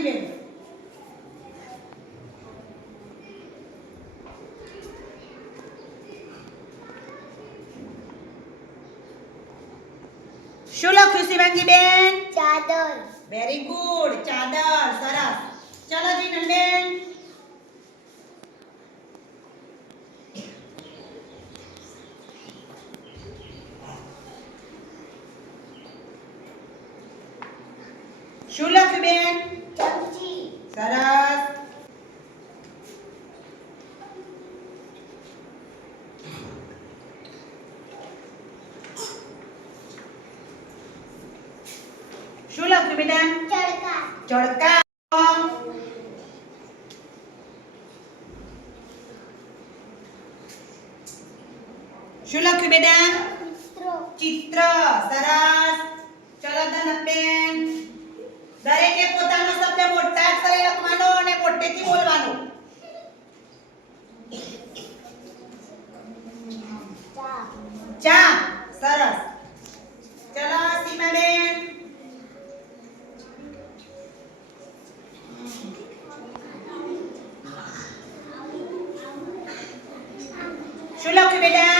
શિવાંગી બેન. શું લખ્યું શિવાંગી બેન? ચાદર. વેરી ગુડ, ચાદર. સરસ. ચલો જીનલ બેન. શું લખ્યું બેન? ચમચી. સરસ. શું લખ્યું બેટા? ચડકા. ચડકા. શું લખ્યું બેટા? મિત્રો. ચિત્ર. સરસ. ચલો ધનકબેન. દરેકે પોતાનો શબ્દ મોટા અક્ષરે લખવાનો અને મોટેથી બોલવાનો. ચા. ચા. સરસ. ચલો સીમાબેન. શું લખ્યું બેટા?